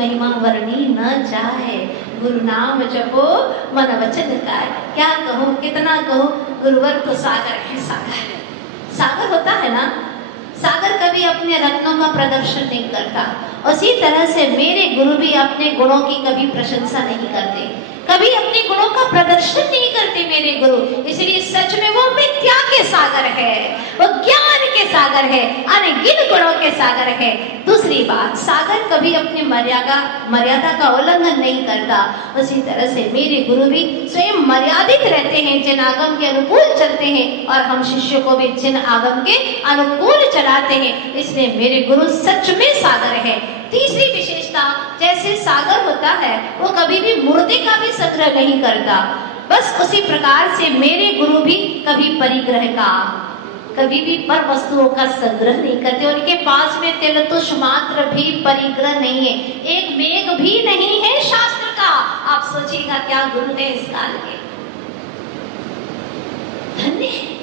महिमा वर्णी न जाए, गुरु नाम जपो मन वचन गाए। क्या कहूँ, कितना कहूँ, गुरुवर तो सागर है, सागर सागर होता है ना, सागर कभी अपने रत्नों का प्रदर्शन नहीं करता। उसी तरह से मेरे गुरु भी अपने गुणों की कभी प्रशंसा नहीं करते, कभी अपने गुणों का प्रदर्शन नहीं करते मेरे गुरु। इसलिए सच में वो विद्या के सागर है, वो ज्ञान के सागर है, अनगिन गुणों के सागर है। दूसरी बात, सागर कभी अपनी मर्यादा का उल्लंघन नहीं करता। उसी तरह से मेरे गुरु भी स्वयं मर्यादित रहते हैं, जिन आगम के अनुकूल चलते हैं, और हम शिष्यों को भी जिन आगम के अनुकूल चलाते हैं। इसलिए मेरे गुरु सच में सागर है। तीसरी विशेषता, जैसे सागर होता है वो कभी भी मूर्ति का भी संग्रह नहीं करता, बस उसी प्रकार से मेरे गुरु भी कभी परिग्रह का, कभी भी पर वस्तुओं का संग्रह नहीं करते। उनके पास में तिलतुष मात्र भी परिग्रह नहीं है, एक मेघ भी नहीं है शास्त्र का। आप सोचिएगा क्या गुरु है इस काल के, धन्य है।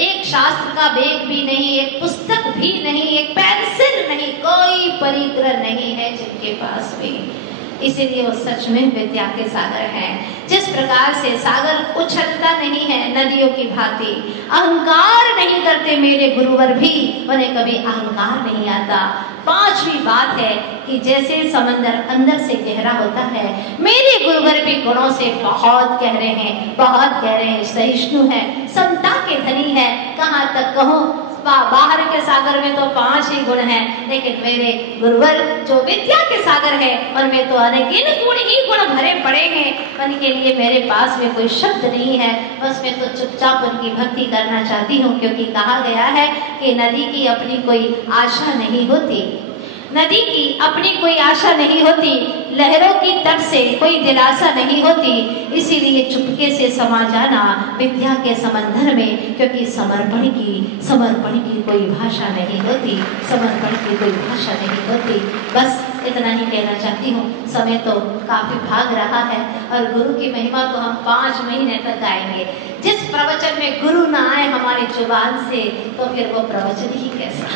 एक शास्त्र का वेग भी नहीं, एक पुस्तक भी नहीं, एक पेंसिल नहीं, कोई परिग्रह नहीं है जिनके पास में। इसीलिए वो सच में विद्या के सागर हैं। जिस प्रकार से सागर उछलता नहीं है नदियों की भांति, अहंकार नहीं करते मेरे गुरुवर भी, उन्हें कभी अहंकार नहीं आता। पांचवी बात है कि जैसे समंदर अंदर से गहरा होता है, मेरे गुरुवर भी गुणों से बहुत गहरे हैं, बहुत गहरे हैं, सहिष्णु है, समता के धनी है। कहाँ तक कहूँ, बाहर के सागर में तो 5 ही गुण हैं, लेकिन मेरे गुरुवर जो विद्या के सागर है उनमें तो अनगिन गुण ही गुण भरे पड़े हैं। उनके लिए मेरे पास में कोई शब्द नहीं है, उसमें तो चुपचाप उनकी भक्ति करना चाहती हूँ। क्योंकि कहा गया है कि नदी की अपनी कोई आशा नहीं होती, नदी की अपनी कोई आशा नहीं होती, लहरों की तट से कोई दिलासा नहीं होती। इसीलिए चुपके से समा जाना विद्या के समंदर में, क्योंकि समर्पण की कोई भाषा नहीं होती, समर्पण की कोई भाषा नहीं होती। बस इतना ही कहना चाहती हूँ। समय तो काफी भाग रहा है और गुरु की महिमा तो हम 5 महीने तक गाएंगे। जिस प्रवचन में गुरु ना आए हमारी जुबान से, तो फिर वो प्रवचन ही कैसा।